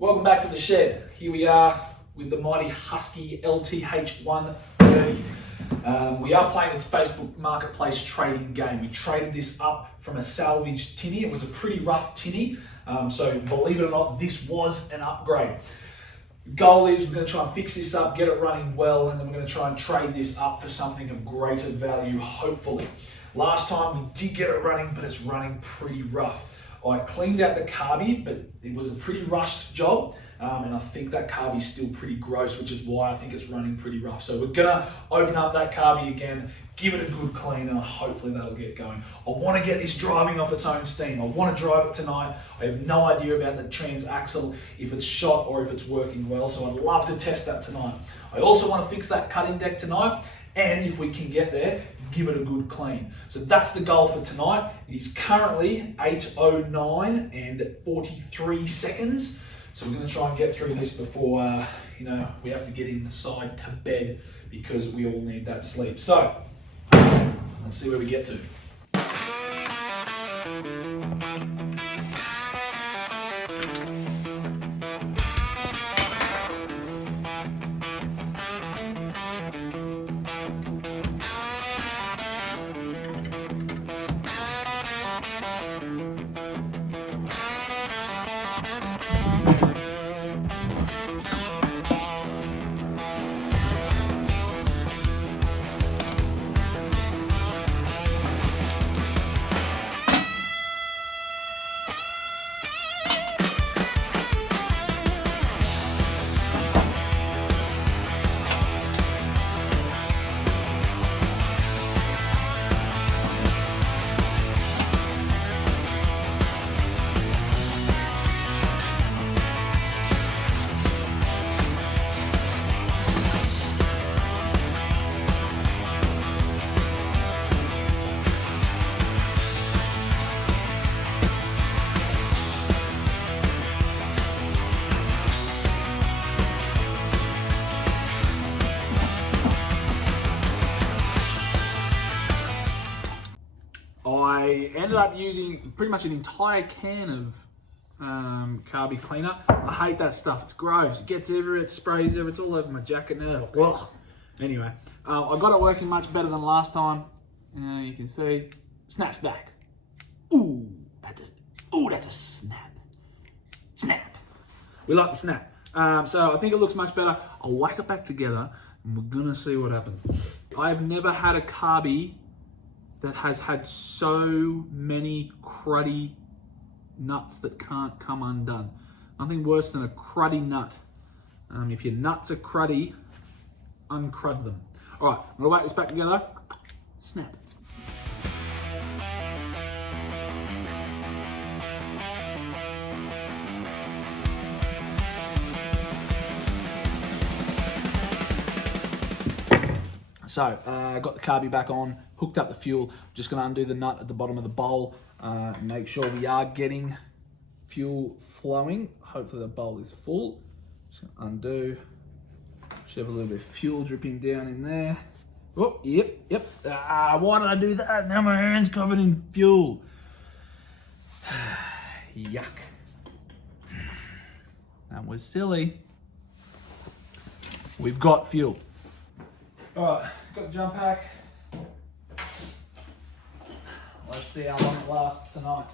Welcome back to the shed. Here we are with the mighty Husky LTH130. We are playing its Facebook Marketplace trading game. We traded this up from a salvaged tinny. It was a pretty rough tinny, so believe it or not, this was an upgrade. The goal is we're going to try and fix this up, get it running well, and then we're going to try and trade this up for something of greater value, hopefully. Last time we did get it running, but it's running pretty rough. I cleaned out the carby, but it was a pretty rushed job, and I think that carby's still pretty gross, which is why I think it's running pretty rough. So we're gonna open up that carby again, give it a good clean, and hopefully that'll get going. I want to get this driving off its own steam. I want to drive it tonight. I have no idea about the trans axle, if it's shot or if it's working well, so I'd love to test that tonight. I also want to fix that cutting deck tonight, and if we can get there, give it a good clean. So that's the goal for tonight. It is currently 8:09 and 43 seconds. So we're going to try and get through this before we have to get inside to bed, because we all need that sleep. So let's see where we get to. I ended up using pretty much an entire can of carby cleaner. I hate that stuff. It's gross. It gets everywhere. It sprays everywhere. It's all over my jacket now. Ugh. Anyway, I got it working much better than last time. You can see, snaps back. Ooh, that's a snap. Snap. We like the snap. So I think it looks much better. I'll whack it back together, and we're gonna see what happens. I've never had a carby that has had so many cruddy nuts that can't come undone. Nothing worse than a cruddy nut. If your nuts are cruddy, uncrud them. All right, I'm gonna whack this back together. Snap. So, got the carby back on, hooked up the fuel. Just gonna undo the nut at the bottom of the bowl, make sure we are getting fuel flowing. Hopefully the bowl is full. Just gonna undo. Should have a little bit of fuel dripping down in there. Oh, yep. Why did I do that? Now my hand's covered in fuel. Yuck. That was silly. We've got fuel. All right, got the jump pack. Let's see how long it lasts tonight.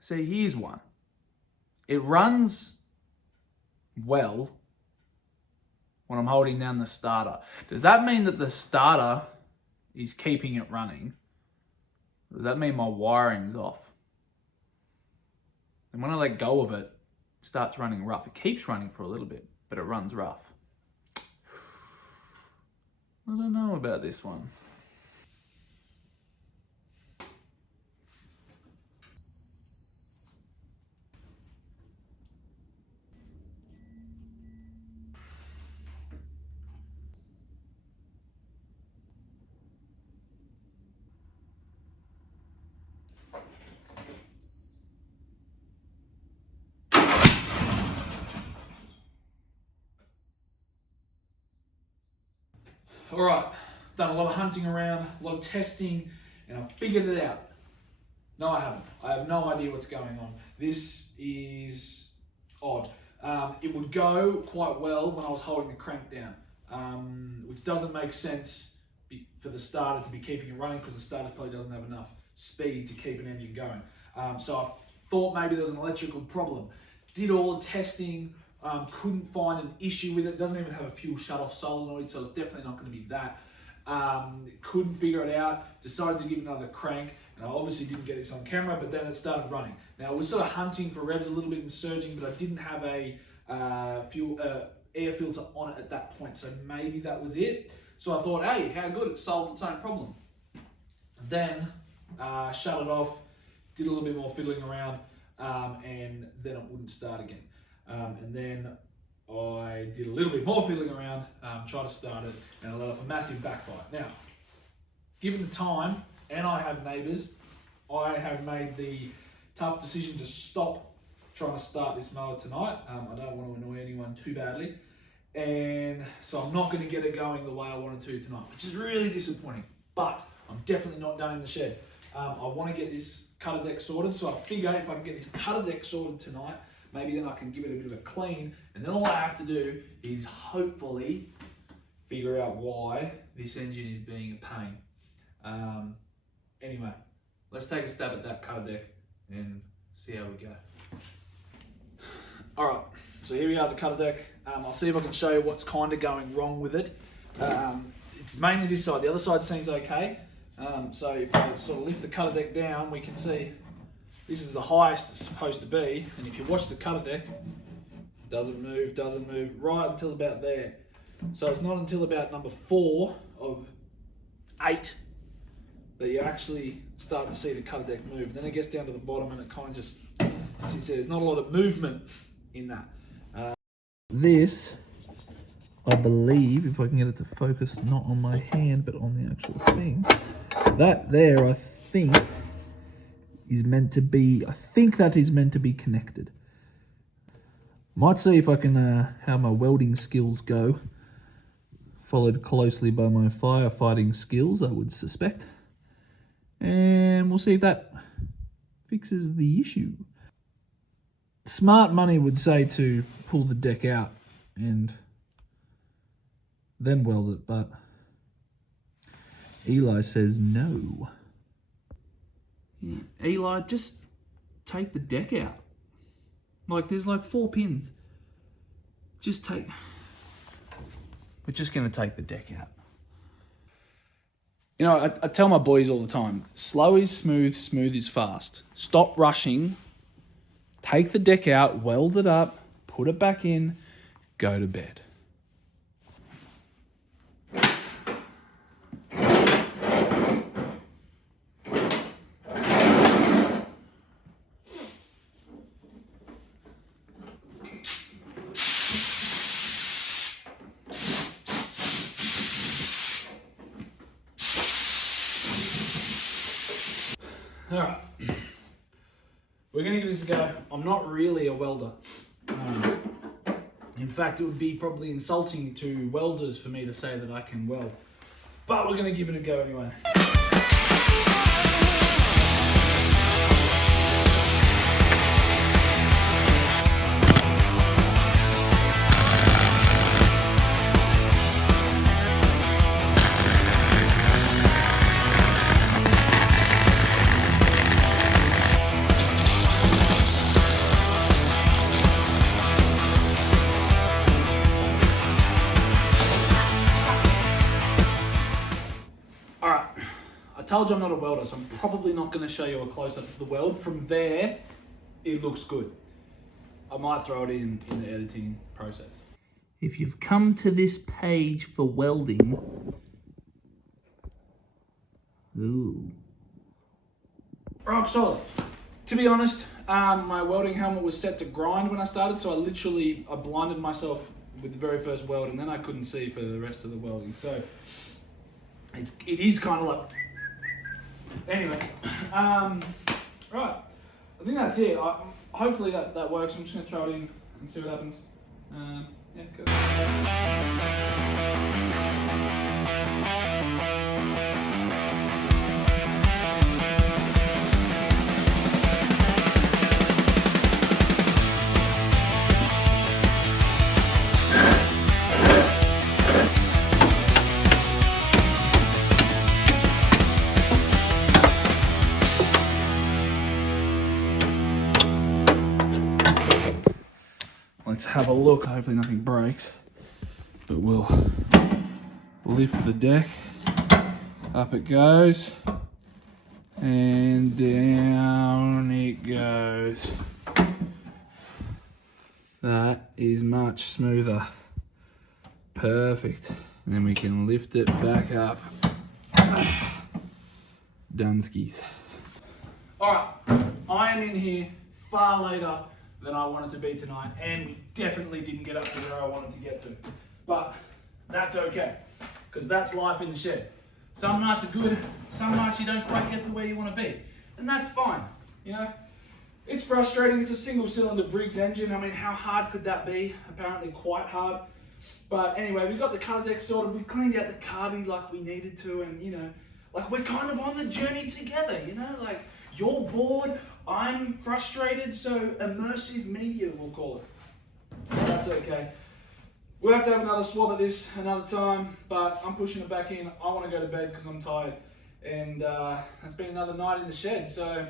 See, here's one. It runs well when I'm holding down the starter. Does that mean that the starter is keeping it running? Does that mean my wiring's off? And when I let go of it, it starts running rough. It keeps running for a little bit, but it runs rough. I don't know about this one. All right, done a lot of hunting around, a lot of testing, and I've figured it out. No, I haven't. I have no idea what's going on. This is odd. It would go quite well when I was holding the crank down, which doesn't make sense for the starter to be keeping it running because the starter probably doesn't have enough speed to keep an engine going. So I thought maybe there was an electrical problem. Did all the testing, couldn't find an issue with it. It doesn't even have a fuel shut-off solenoid, so it's definitely not going to be that. Couldn't figure it out, decided to give it another crank, and I obviously didn't get this on camera, but then it started running. Now, I was sort of hunting for revs a little bit and surging, but I didn't have a air filter on it at that point, so maybe that was it. So I thought, hey, how good, it solved its own problem. Then, shut it off, did a little bit more fiddling around, and then it wouldn't start again. And then I did a little bit more fiddling around, tried to start it, and it let off a massive backfire. Now, given the time, and I have neighbours, I have made the tough decision to stop trying to start this mower tonight. I don't want to annoy anyone too badly, and so I'm not going to get it going the way I wanted to tonight, which is really disappointing, but I'm definitely not done in the shed. I want to get this cutter deck sorted, so I figure if I can get this cutter deck sorted tonight, maybe then I can give it a bit of a clean, and then all I have to do is hopefully figure out why this engine is being a pain. Anyway, let's take a stab at that cutter deck and see how we go. All right, so here we are, the cutter deck. I'll see if I can show you what's kind of going wrong with it. It's mainly this side. The other side seems okay. So if I sort of lift the cutter deck down, we can see this is the highest it's supposed to be, and if you watch the cutter deck, it doesn't move right until about there. So it's not until about number 4 of 8 that you actually start to see the cutter deck move. And then it gets down to the bottom and it kind of just sits there. There's not a lot of movement in that. This, I believe, if I can get it to focus not on my hand but on the actual thing, that there I think is meant to be, that is meant to be connected. Might see if I can, how my welding skills go. Followed closely by my firefighting skills, I would suspect. And we'll see if that fixes the issue. Smart money would say to pull the deck out and then weld it, but Eli says no. Eli, just take the deck out. Like, there's like 4 pins. We're just going to take the deck out. You know, I tell my boys all the time, slow is smooth, smooth is fast. Stop rushing, take the deck out, weld it up, put it back in, go to bed. All right, we're going to give this a go. I'm not really a welder. In fact, it would be probably insulting to welders for me to say that I can weld. But we're going to give it a go anyway. I told you I'm not a welder, so I'm probably not going to show you a close-up of the weld. From there, it looks good. I might throw it in the editing process. If you've come to this page for welding, ooh. Rock solid. To be honest, my welding helmet was set to grind when I started, so I blinded myself with the very first weld, and then I couldn't see for the rest of the welding. So it is kind of like, anyway, right. I think that's it. Hopefully that works. I'm just gonna throw it in and see what happens. Yeah, cool. Let's have a look. Hopefully nothing breaks, but we'll lift the deck. Up it goes, and down it goes. That is much smoother. Perfect. And then we can lift it back up. Dunskies. All right, I am in here far later than I wanted to be tonight, and we definitely didn't get up to where I wanted to get to. But that's okay, because that's life in the shed. Some nights are good, some nights you don't quite get to where you want to be, and that's fine. You know, it's frustrating. It's a single cylinder Briggs engine. I mean, how hard could that be? Apparently quite hard. But anyway, we got the color deck sorted. We cleaned out the carby like we needed to, and you know, like we're kind of on the journey together, you know, like you're bored, I'm frustrated, so immersive media, we'll call it. That's okay. We'll have to have another swab at this another time, but I'm pushing it back in. I want to go to bed because I'm tired. And it's been another night in the shed, so.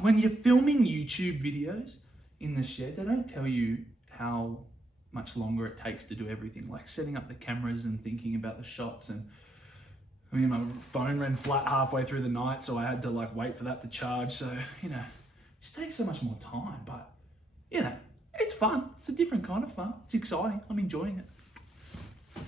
When you're filming YouTube videos in the shed, they don't tell you how much longer it takes to do everything, like setting up the cameras and thinking about the shots. And I mean, my phone ran flat halfway through the night, so I had to like wait for that to charge. So, you know, it just takes so much more time, but you know, it's fun. It's a different kind of fun. It's exciting. I'm enjoying it.